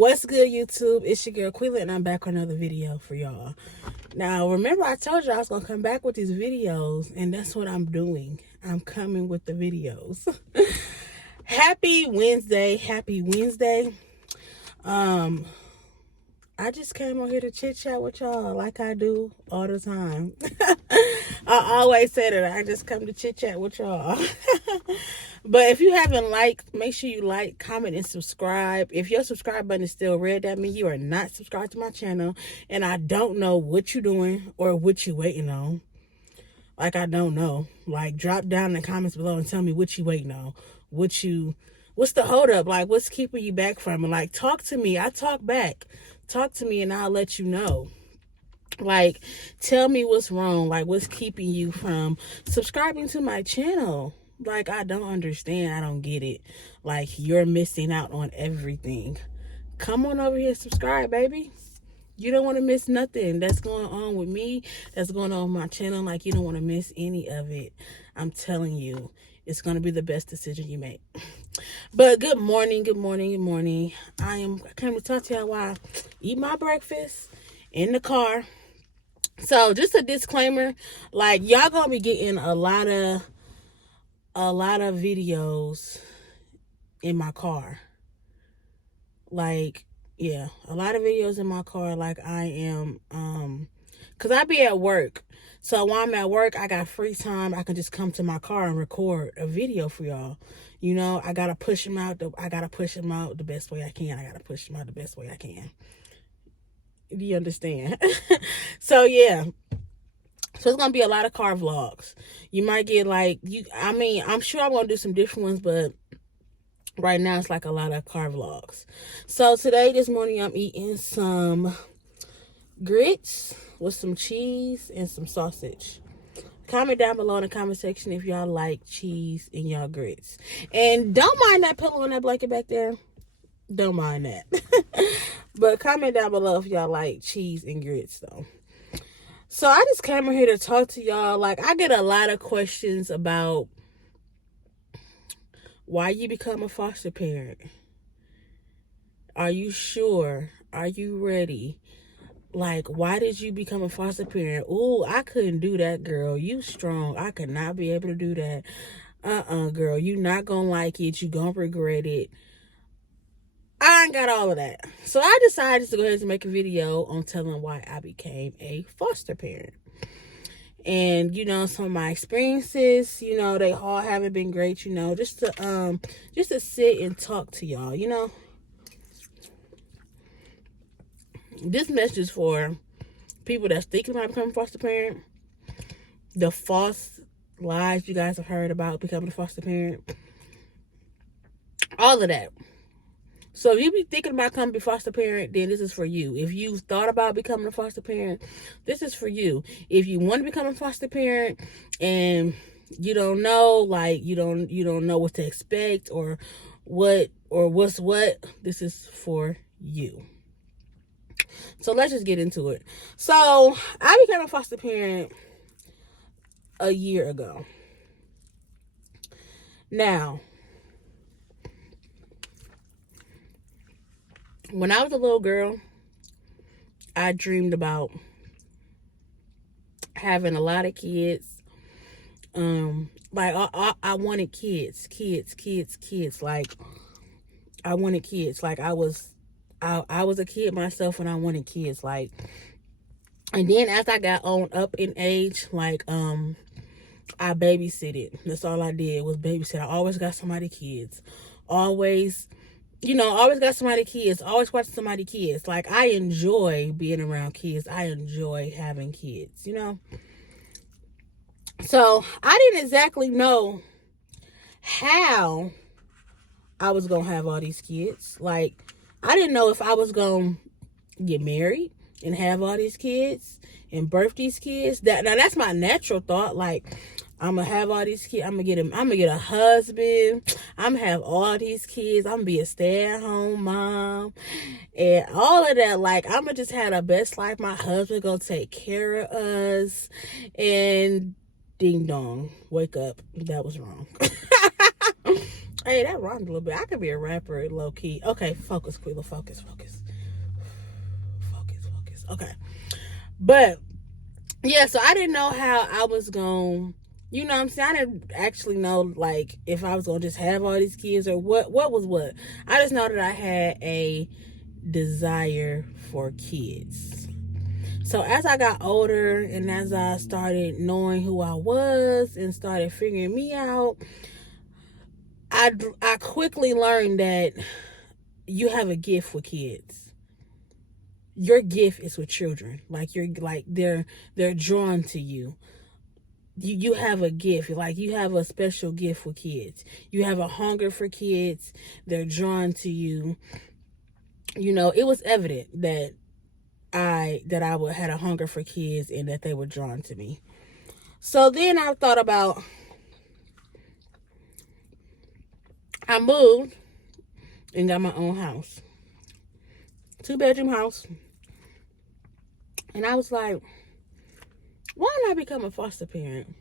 What's good, YouTube? It's your girl Quilla, and I'm back with another video for y'all. Now, remember I told you I was going to come back with these videos, and that's what I'm doing. I'm coming with the videos. Happy Wednesday. Happy Wednesday. I just came on here to chit chat with y'all like I do all the time. I always say that I just come to chit chat with y'all. But if you haven't liked, make sure you like, comment, and subscribe. If your subscribe button is still red, that means you are not subscribed to my channel. And I don't know what you're doing or what you're waiting on. Like, I don't know. Like, drop down in the comments below and tell me what you waiting on. What's the hold up? Like, what's keeping you back from it? Like, talk to me. I talk back. Talk to me and I'll let you know. Like, tell me what's wrong. Like, what's keeping you from subscribing to my channel? Like, I don't understand. I don't get it. Like, you're missing out on everything. Come on over here, subscribe, baby. You don't want to miss nothing that's going on with me, that's going on with my channel. Like, you don't want to miss any of it. I'm telling you, it's going to be the best decision you make. But good morning, good morning, good morning. I came to talk to y'all while I eat my breakfast in the car. So, just a disclaimer, like, y'all going to be getting a lot of videos in my car. Like, yeah, a lot of videos in my car. Like, I am because I be at work, so while I'm at work I got free time. I can just come to my car and record a video for y'all. You know, I gotta push them out the best way I can. Do you understand? So yeah, so it's gonna be a lot of car vlogs. You might get like I'm sure I'm gonna do some different ones, but right now it's like a lot of car vlogs. So this morning I'm eating some grits with some cheese and some sausage. Comment down below in the comment section if y'all like cheese in y'all grits. And don't mind that pillow on that blanket back there. Don't mind that. But comment down below if y'all like cheese and grits though. So I just came over here to talk to y'all. Like, I get a lot of questions about why you become a foster parent. Are you sure? Are you ready? Like, why did you become a foster parent? Oh, I couldn't do that, girl. You strong. I could not be able to do that. Girl. You not gonna like it. You gonna regret it. I ain't got all of that. So I decided to go ahead and make a video on telling why I became a foster parent. And, you know, some of my experiences, you know, they all haven't been great, you know, just to sit and talk to y'all, you know. This message is for people that's thinking about becoming a foster parent, the false lies you guys have heard about becoming a foster parent, all of that. So if you be thinking about becoming a foster parent, then this is for you. If you've thought about becoming a foster parent, this is for you. If you want to become a foster parent and you don't know, like you don't know what to expect or what's what, this is for you. So let's just get into it. So I became a foster parent a year ago. Now, when I was a little girl, I dreamed about having a lot of kids. Like I wanted kids. Like, I wanted kids. Like, I was a kid myself when I wanted kids. Like, and then as I got on up in age, like, I babysitted. That's all I did was babysit. I always got somebody kids. Always got somebody kids. Always watching somebody kids. Like, I enjoy being around kids. I enjoy having kids, you know. So I didn't exactly know how I was gonna have all these kids. Like, I didn't know if I was gonna get married and have all these kids and birth these kids. Now that's my natural thought. Like, I'm gonna have all these kids. I'm gonna get a husband. I'm gonna have all these kids. I'm gonna be a stay-at-home mom and all of that. Like, I'm gonna just have the best life. My husband gonna take care of us. And ding dong, wake up. That was wrong. Hey, that rhymed a little bit. I could be a rapper, low key. Okay, focus, Quila, focus. Okay. But yeah, so I didn't know how I was going, you know what I'm saying? I didn't actually know, like, if I was going to just have all these kids or what was what. I just know that I had a desire for kids. So as I got older and as I started knowing who I was and started figuring me out, I quickly learned that you have a gift with kids. Your gift is with children. Like they're drawn to you. You have a gift. Like you have a special gift with kids. You have a hunger for kids. They're drawn to you. You know, it was evident that I would had a hunger for kids and that they were drawn to me. So then I thought about, I moved and got my own house. 2-bedroom house. And I was like, why not become a foster parent?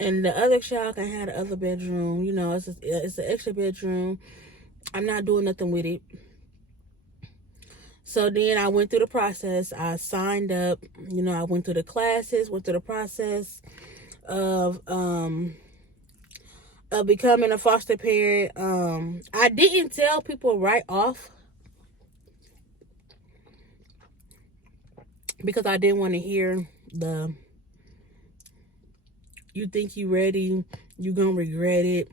And the other child can have the other bedroom. You know, it's an extra bedroom. I'm not doing nothing with it. So then I went through the process. I signed up. You know, I went through the classes, went through the process of becoming a foster parent. I didn't tell people right off because I didn't want to hear the, you think you ready, you gonna regret it.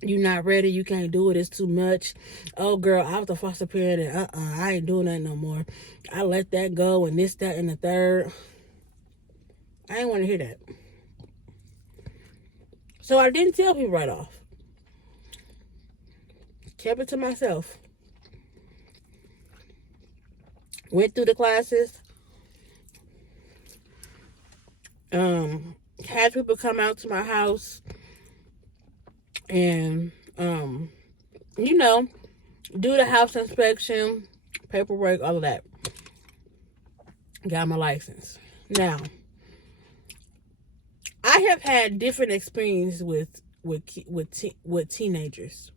You not ready, you can't do it, it's too much. Oh girl, I was a foster parent and I ain't doing that no more. I let that go and this, that, and the third. I didn't want to hear that. So I didn't tell people right off. Kept it to myself. Went through the classes. Had people come out to my house and you know, do the house inspection, paperwork, all of that. Got my license. Now, I have had different experiences with teenagers.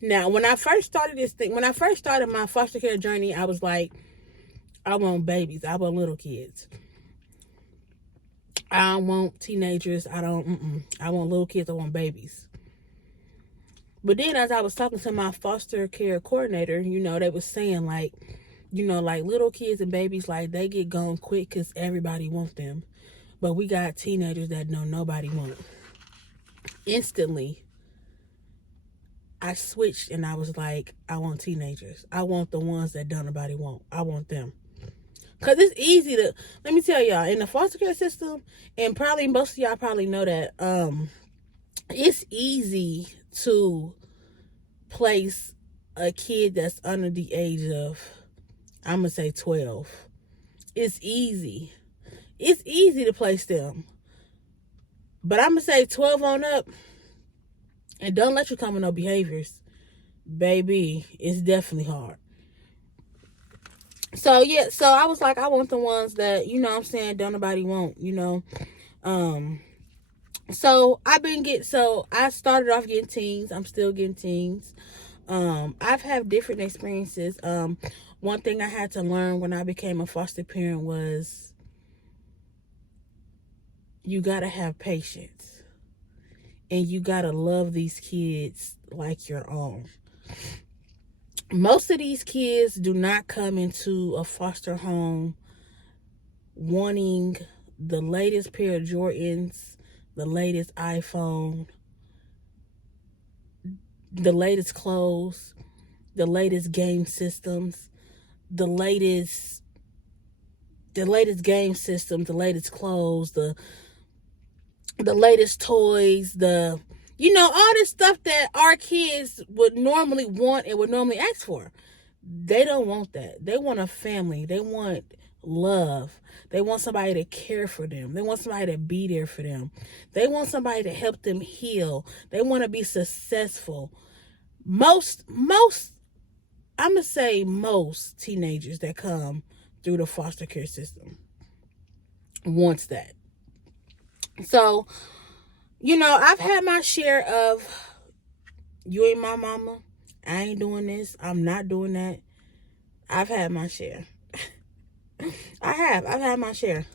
Now, when I first started when I first started my foster care journey, I was like, I want babies. I want little kids. I don't want teenagers. I want little kids. I want babies. But then as I was talking to my foster care coordinator, you know, they was saying like, you know, like little kids and babies, like they get gone quick because everybody wants them. But we got teenagers that nobody wants. Instantly, I switched and I was like, I want teenagers. I want the ones that don't nobody want. I want them. Because it's easy to, let me tell y'all, in the foster care system, and probably most of y'all probably know that, it's easy to place a kid that's under the age of, I'm going to say 12. It's easy. It's easy to place them. But I'm going to say 12 on up, and don't let you come with no behaviors. Baby, it's definitely hard. So, yeah, so I was like, I want the ones that, you know what I'm saying, don't nobody want, you know. So I started off getting teens. I'm still getting teens. I've had different experiences. One thing I had to learn when I became a foster parent was you gotta have patience. And you gotta love these kids like your own. Most of these kids do not come into a foster home wanting the latest pair of Jordans, the latest iPhone, the latest clothes, the latest game systems, the latest game system, the latest clothes, the latest toys, you know, all this stuff that our kids would normally want and would normally ask for. They don't want that. They want a family. They want love. They want somebody to care for them. They want somebody to be there for them. They want somebody to help them heal. They want to be successful. Most, I'm going to say most teenagers that come through the foster care system wants that. So, I've had my share of, you ain't my mama, I ain't doing this, I'm not doing that. I've had my share. I've had my share.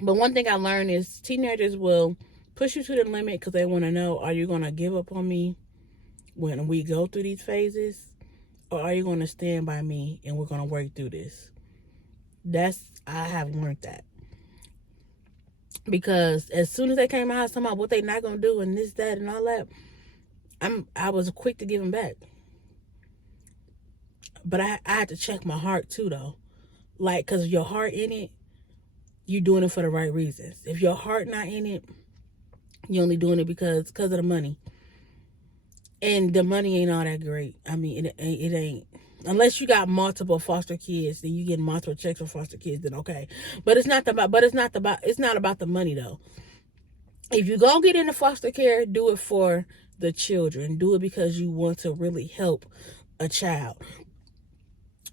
But one thing I learned is teenagers will push you to the limit because they want to know, are you going to give up on me when we go through these phases? Or are you going to stand by me and we're going to work through this? I have learned that. Because as soon as they came out, talking about what they not going to do and this, that, and all that, I was quick to give them back. But I had to check my heart too, though. Like, because your heart in it, you're doing it for the right reasons. If your heart not in it, you're only doing it because of the money. And the money ain't all that great. I mean, it ain't. Unless you got multiple foster kids, then you get multiple checks for foster kids, then okay. But it's not about the money though. If you gonna get into foster care, do it for the children. Do it because you want to really help a child.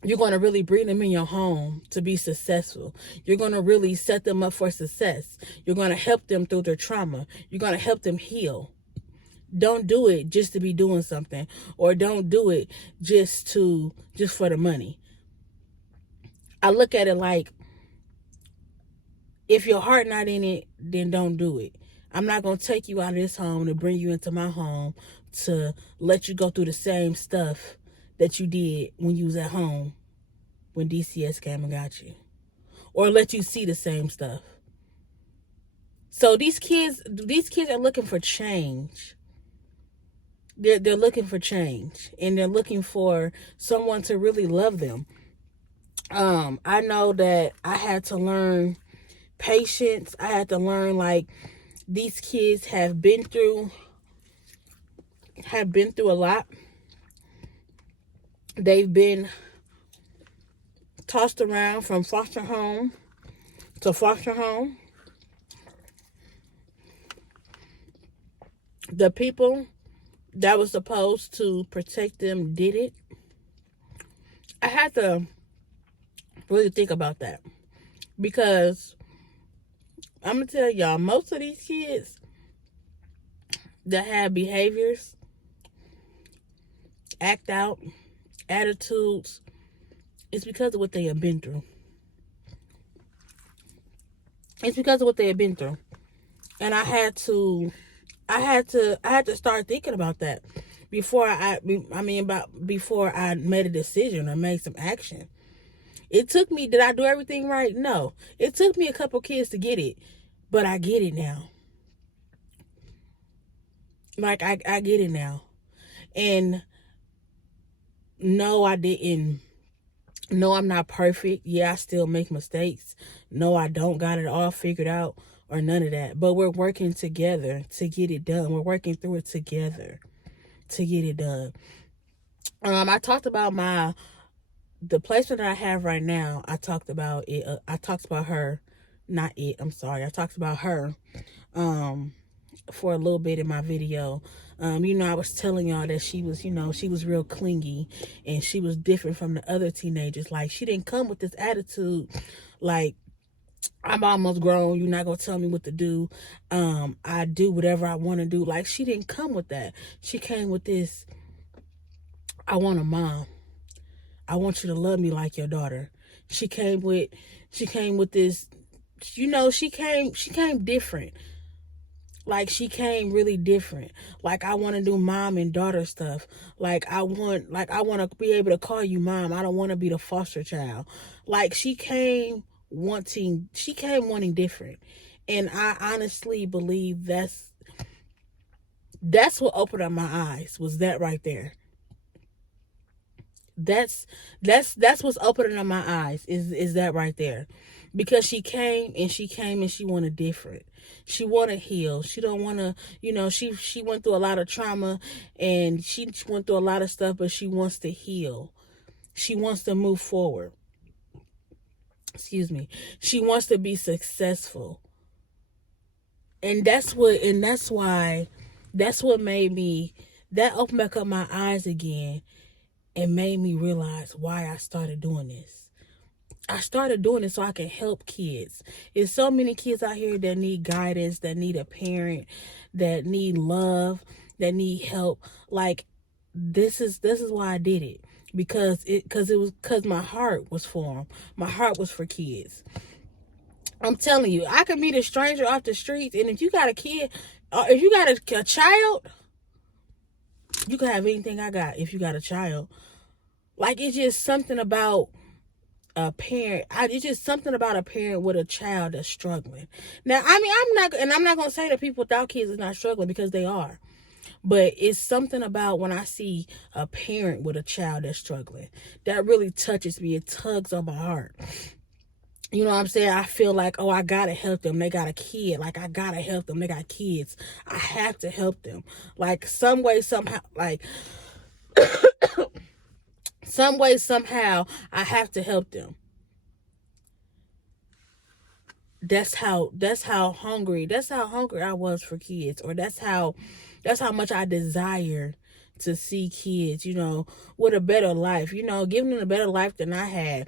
You're going to really bring them in your home to be successful. You're going to really set them up for success. You're going to help them through their trauma. You're going to help them heal. Don't do it just to be doing something, or don't do it just for the money. I look at it like, if your heart not in it, then don't do it. I'm not going to take you out of this home to bring you into my home to let you go through the same stuff that you did when you was at home when DCS came and got you, or let you see the same stuff. So these kids are looking for change. They're looking for change, and they're looking for someone to really love them. I know that I had to learn patience. I had to learn, like, these kids have been through a lot. They've been tossed around from foster home to foster home. The people that was supposed to protect them did it. I had to really think about that, because I'm gonna tell y'all, most of these kids that have behaviors, act out, attitudes, it's because of what they have been through. It's because of what they have been through. And I had to start thinking about that before I made a decision or made some action. It took me, did I do everything right? No. It took me a couple kids to get it, but I get it now. Like, I get it now. And no, I didn't. No, I'm not perfect. Yeah, I still make mistakes. No, I don't got it all figured out or none of that. But we're working together to get it done. We're working through it together to get it done. I talked about the placement that I have right now. I talked about it. I talked about her. Not it. I'm sorry. I talked about her for a little bit in my video. I was telling y'all that she was real clingy, and she was different from the other teenagers. Like, she didn't come with this attitude like, I'm almost grown, you're not gonna tell me what to do. I do whatever I want to do. Like, she didn't come with that. She came with this, I want a mom. I want you to love me like your daughter. She came with this, she came different. Like, she came really different. Like, I want to do mom and daughter stuff. Like, I want to be able to call you mom. I don't want to be the foster child. Like, she came wanting different. And I honestly believe that's what opened up my eyes, was that right there. That's what's opening up my eyes, is that right there. Because she came and she wanted different. She wanted to heal. She don't want to, she went through a lot of trauma, and she went through a lot of stuff, but she wants to heal. She wants to move forward. Excuse me. She wants to be successful. And that's what made me, that opened back up my eyes again and made me realize why I started doing this. I started doing it so I can help kids. There's so many kids out here that need guidance, that need a parent, that need love, that need help. Like, this is why I did it, because my heart was for them. My heart was for kids. I'm telling you, I could meet a stranger off the streets, and if you got a kid, if you got a child, you can have anything I got. If you got a child, like, it's just something about a parent. It's just something about a parent with a child that's struggling. Now, I mean, I'm not gonna say that people without kids is not struggling, because they are. But it's something about when I see a parent with a child that's struggling that really touches me. It tugs on my heart. You know what I'm saying? I feel like, oh, I gotta help them. They got a kid. Like, I gotta help them. They got kids. I have to help them. Like, some way, somehow, like, some way, somehow, I have to help them. That's how hungry I was for kids, or that's how much I desire to see kids, with a better life, giving them a better life than I had.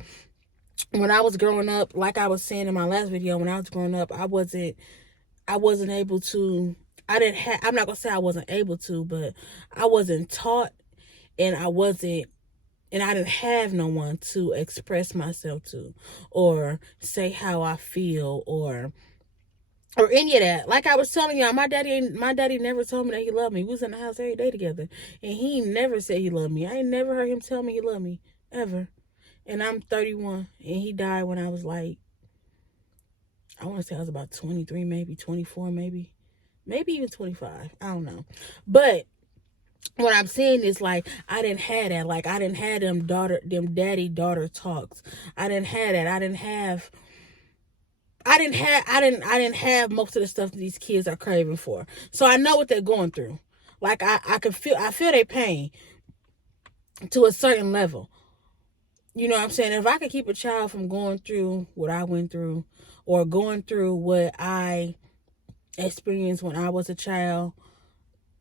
When I was growing up, like I was saying in my last video, when I was growing up, I wasn't able to, I'm not gonna say I wasn't able to, but I wasn't taught, and I didn't have no one to express myself to, or say how I feel, or any of that. Like I was telling y'all, my daddy never told me that he loved me. We was in the house every day together, and he never said he loved me. I ain't never heard him tell me he loved me, ever. And I'm 31, and he died when I was like, I want to say I was about 23, maybe 24, maybe even 25. I don't know. But what I'm saying is, like, I didn't have that. Like, I didn't have them daddy-daughter talks. I didn't have that. I didn't have most of the stuff that these kids are craving for. So I know what they're going through. Like, I feel their pain to a certain level. You know what I'm saying? If I could keep a child from going through what I went through, or going through what I experienced when I was a child,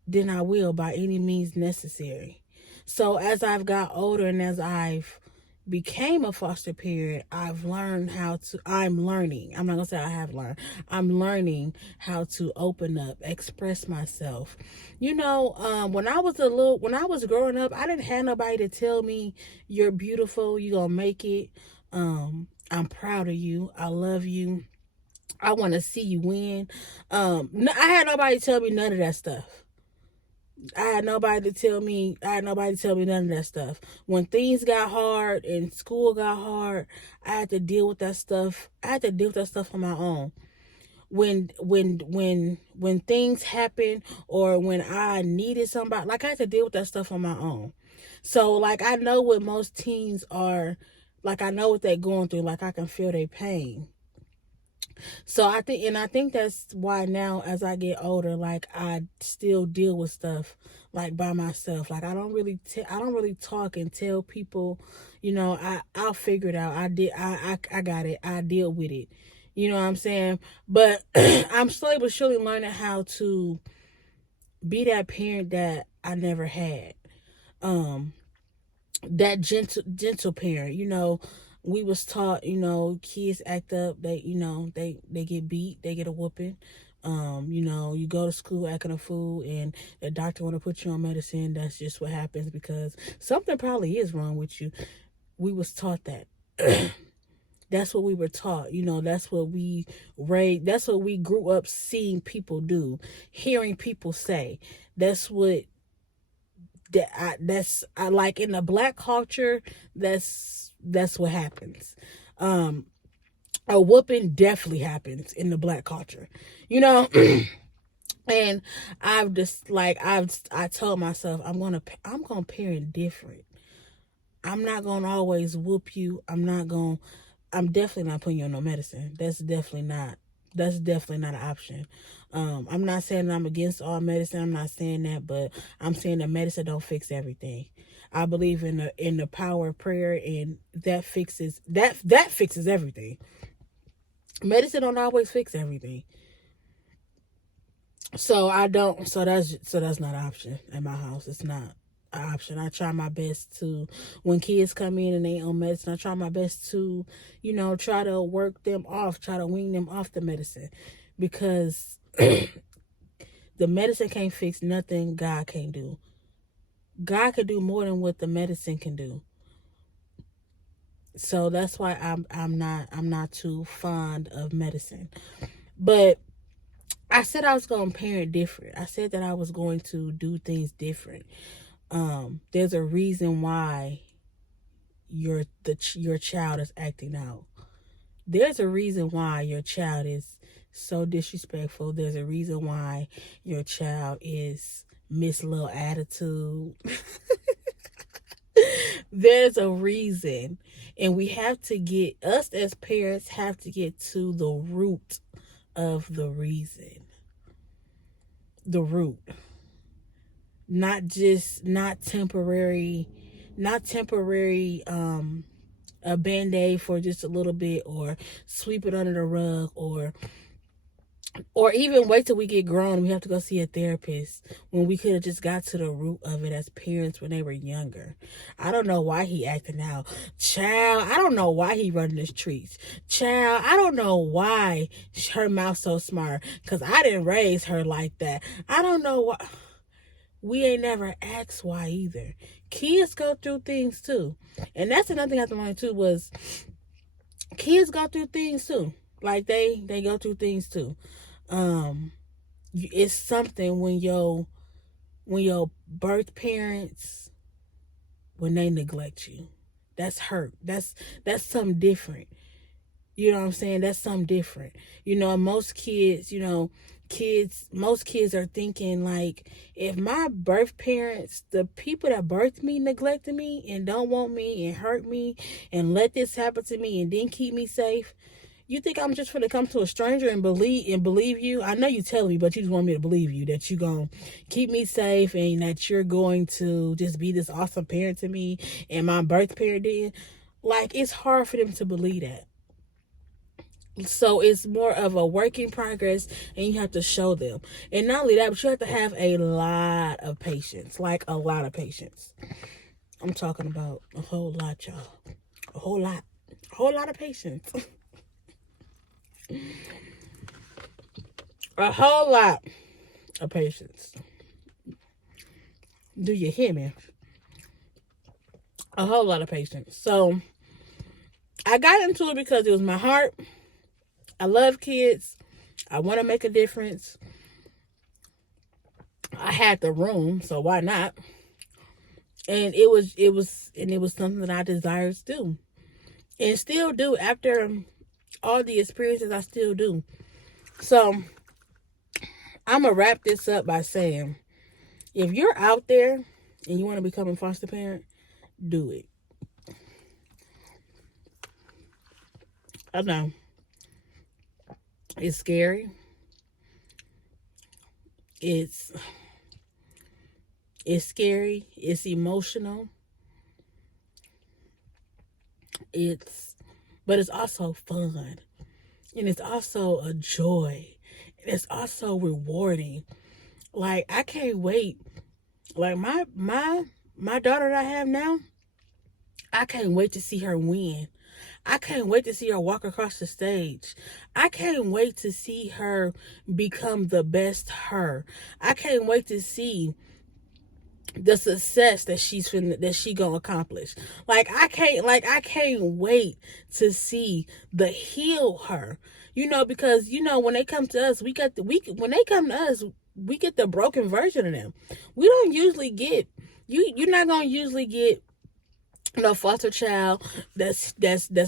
then I will, by any means necessary. So as I've got older, and as I've became a foster parent, I'm learning, I'm not gonna say I have learned, I'm learning how to open up, express myself. When I was growing up, I didn't have nobody to tell me, you're beautiful, you gonna make it, I'm proud of you, I love you, I want to see you win. I had nobody tell me none of that stuff. I had nobody to tell me none of that stuff. When things got hard and school got hard, I had to deal with that stuff. On my own. When things happen, or when I needed somebody, like, I had to deal with that stuff on my own. So, like, I know what most teens are, like, I know what they're going through. Like, I can feel their pain. So I think that's why now, as I get older, like, I still deal with stuff, like, by myself. Like, I don't really talk and tell people, I'll figure it out. I got it. I deal with it. You know what I'm saying? But I'm slowly but surely learning how to be that parent that I never had. That gentle parent, we was taught, kids act up, they get beat, they get a whooping. You go to school acting a fool, and the doctor want to put you on medicine. That's just what happens, because something probably is wrong with you. We was taught that. That's what we were taught. That's what we grew up seeing people do, hearing people say. That's what I like in the Black culture. That's what happens. A whooping definitely happens in the Black culture, and I told myself, I'm gonna parent different. I'm not gonna always whoop you. I'm definitely not putting you on no medicine. That's definitely not an option. I'm not saying I'm against all medicine. I'm not saying that, but I'm saying that medicine don't fix everything. I believe in the power of prayer, and that fixes everything. Medicine don't always fix everything. So that's not an option at my house. It's not. option. I try my best to, when kids come in and they on medicine, I try my best to, try to work them off, try to wean them off the medicine, because the medicine can't fix nothing God can't do. God can do more than what the medicine can do. So that's why I'm not too fond of medicine. But I said I was going to parent different. I said that I was going to do things different. There's a reason why your child is acting out. There's a reason why your child is so disrespectful. There's a reason why your child is Miss Little Attitude. There's a reason. And we have to get, us as parents have to get to the root of the reason. The root. Not temporary, a band-aid for just a little bit, or sweep it under the rug, or even wait till we get grown and we have to go see a therapist, when we could have just got to the root of it as parents when they were younger. I don't know why he acting out. Child, I don't know why he running the streets. Child, I don't know why her mouth so smart, because I didn't raise her like that. I don't know why. We ain't never asked why either. Kids go through things too. And that's another thing I have to learn too, was kids go through things too. Like they go through things too. It's something when your birth parents, when they neglect you. That's hurt. That's something different. You know what I'm saying? That's something different. Most kids, most kids are thinking, like, if my birth parents, the people that birthed me, neglected me and don't want me and hurt me and let this happen to me and didn't keep me safe, you think I'm just going to come to a stranger and believe you? I know you telling me, but you just want me to believe you, that you're going to keep me safe and that you're going to just be this awesome parent to me and my birth parent did. Like, it's hard for them to believe that. So it's more of a work in progress, and you have to show them. And not only that, but you have to have a lot of patience. Like, a lot of patience. I'm talking about a whole lot, y'all. A whole lot. A whole lot of patience. A whole lot of patience. Do you hear me? A whole lot of patience. So I got into it because it was my heart. I love kids. I want to make a difference. I had the room, so why not? And it was something that I desired to do, and still do. After all the experiences, I still do. So I'm gonna wrap this up by saying, if you're out there and you want to become a foster parent, do it. I know it's scary. It's scary. It's emotional. But it's also fun. And it's also a joy. And it's also rewarding. Like, I can't wait. Like, my daughter that I have now, I can't wait to see her win. I can't wait to see her walk across the stage. I can't wait to see her become the best her. I can't wait to see the success that she gonna accomplish. I can't wait to see the heal her. Because when they come to us, we get the broken version of them. We don't usually get you're not gonna usually get foster child that's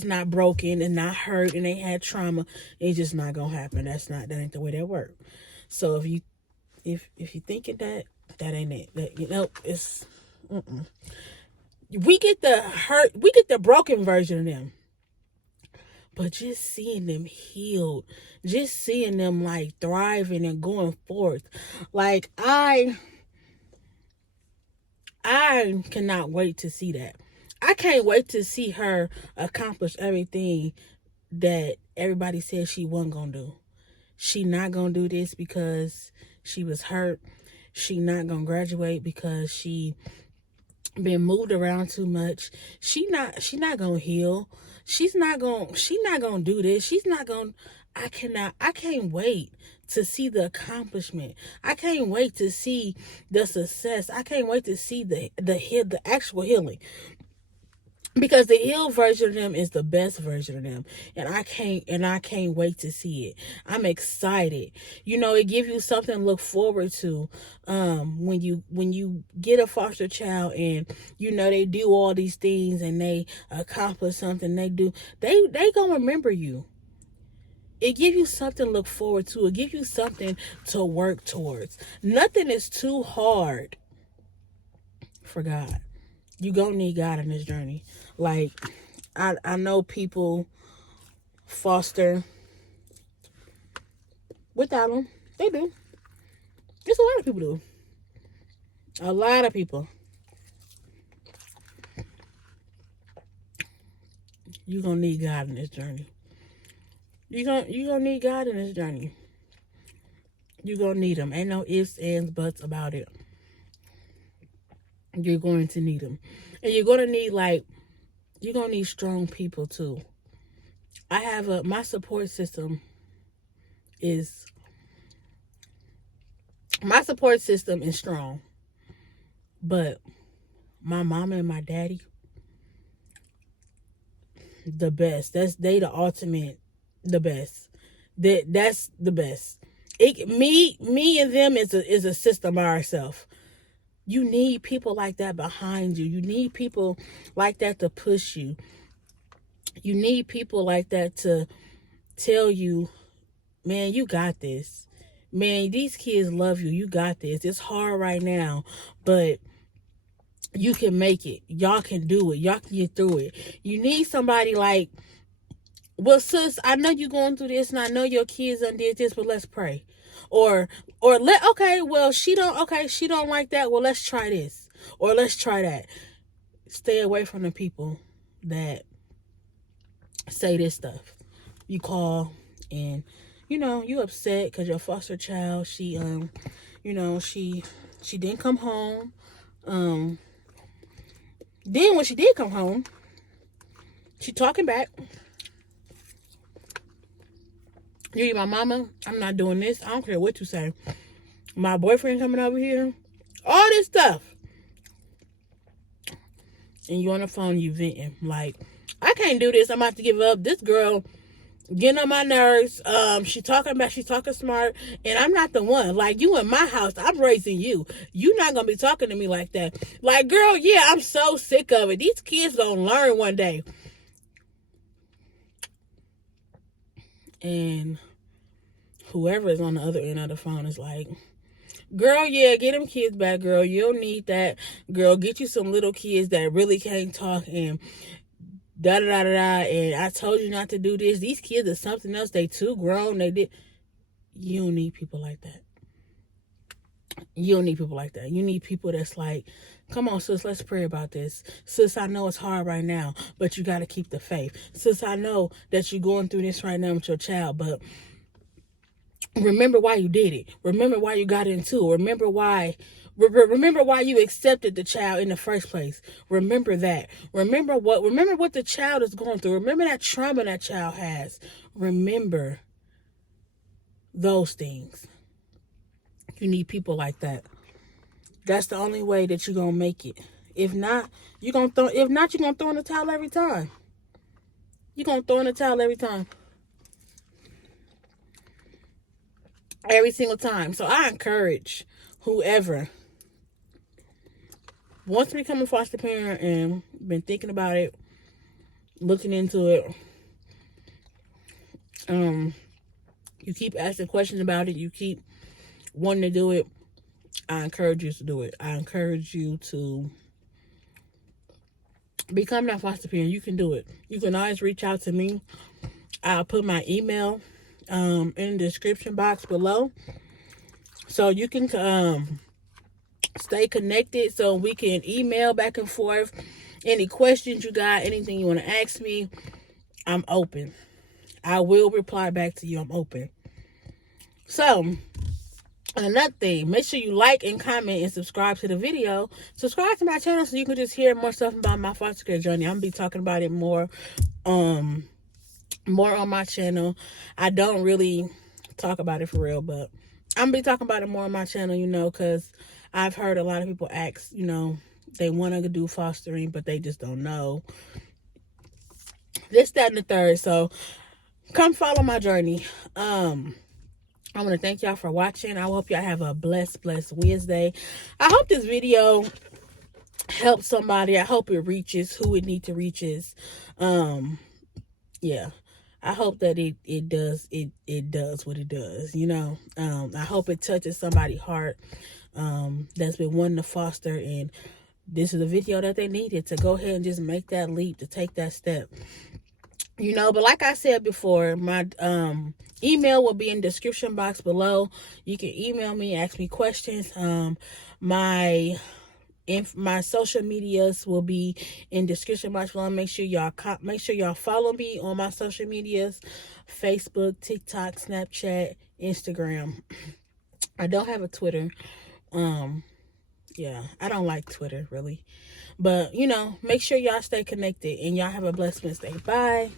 not broken and not hurt and they had trauma. It's just not gonna happen. That ain't the way that works. So if you thinking that ain't it. It's we get the broken version of them. But just seeing them healed, just seeing them like thriving and going forth, like I cannot wait to see that. I can't wait to see her accomplish everything that everybody said she wasn't gonna do. She not gonna do this because she was hurt. She not gonna graduate because she been moved around too much. She not gonna heal. She's not gonna do this. She's not gonna. I can't wait to see the accomplishment. I can't wait to see the success. I can't wait to see the actual healing. Because the healed version of them is the best version of them. And I can't wait to see it. I'm excited. It gives you something to look forward to. When you get a foster child and they do all these things and they accomplish something, they gonna remember you. It gives you something to look forward to. It gives you something to work towards. Nothing is too hard for God. You gonna need God in this journey. Like, I know people foster without them. They do. Just a lot of people do. A lot of people. You gonna need God in this journey. You gonna need God in this journey. You gonna need him. Ain't no ifs, ands, buts about it. You're going to need him. And you're gonna need strong people too. My support system is strong. But my mama and my daddy, the best. They the ultimate, the best. That's the best. Me and them is a system by ourselves. You need people like that behind you. You need people like that to push you. You need people like that to tell you, man, you got this. Man, these kids love you. You got this. It's hard right now, but you can make it. Y'all can do it. Y'all can get through it. You need somebody like, well, sis, I know you're going through this and I know your kids undid this, but let's pray. She don't like that. Well, let's try this. Or let's try that. Stay away from the people that say this stuff. You call and, you upset because your foster child, she didn't come home. Then when she did come home, she talking back. You my mama, I'm not doing this. I don't care what you say. My boyfriend coming over here. All this stuff. And you on the phone, you venting. Like, I can't do this. I'm about to give up. This girl getting on my nerves. She's talking smart. And I'm not the one. Like, you in my house. I'm raising you. You not going to be talking to me like that. Like, girl, yeah, I'm so sick of it. These kids going to learn one day. And whoever is on the other end of the phone is like, girl, yeah, get them kids back, girl. You don't need that. Girl, get you some little kids that really can't talk and da-da-da-da-da. And I told you not to do this. These kids are something else. They too grown. You don't need people like that. You don't need people like that. You need people that's like, come on, sis, let's pray about this. Sis, I know it's hard right now, but you got to keep the faith. Sis, I know that you're going through this right now with your child, but remember why you did it. Remember why you got into it. Remember why you accepted the child in the first place. Remember that. Remember what the child is going through. Remember that trauma that child has. Remember those things. You need people like that. That's the only way that you're gonna make it. If not, you're gonna throw in the towel every time. You're gonna throw in the towel every time. Every single time. So I encourage whoever wants to become a foster parent and been thinking about it, looking into it. You keep asking questions about it. You keep wanting to do it. I encourage you to do it. I encourage you to become that foster parent. You can do it. You can always reach out to me. I'll put my email in the description box below, so you can stay connected, so we can email back and forth. Any questions you got, anything you want to ask me, I'm open. I will reply back to you. I'm open. So And another thing, make sure you like and comment and subscribe to the video. Subscribe to my channel so you can just hear more stuff about my foster care journey. I'm gonna be talking about it more on my channel. I don't really talk about it for real, but I'm gonna be talking about it more on my channel, because I've heard a lot of people ask, they want to do fostering, but they just don't know this, that, and the third. So come follow my journey. I want to thank y'all for watching. I hope y'all have a blessed Wednesday. I hope this video helps somebody. I hope it reaches who it needs to reaches. Yeah. I hope that it does what it does, I hope it touches somebody's heart that's been wanting to foster, and this is a video that they needed to go ahead and just make that leap, to take that step. But like I said before, my email will be in the description box below. You can email me, ask me questions. My social medias will be in the description box below. Make sure y'all follow me on my social medias: Facebook, TikTok, Snapchat, Instagram. I don't have a Twitter. Yeah, I don't like Twitter really. But make sure y'all stay connected, and y'all have a blessed Wednesday. Bye.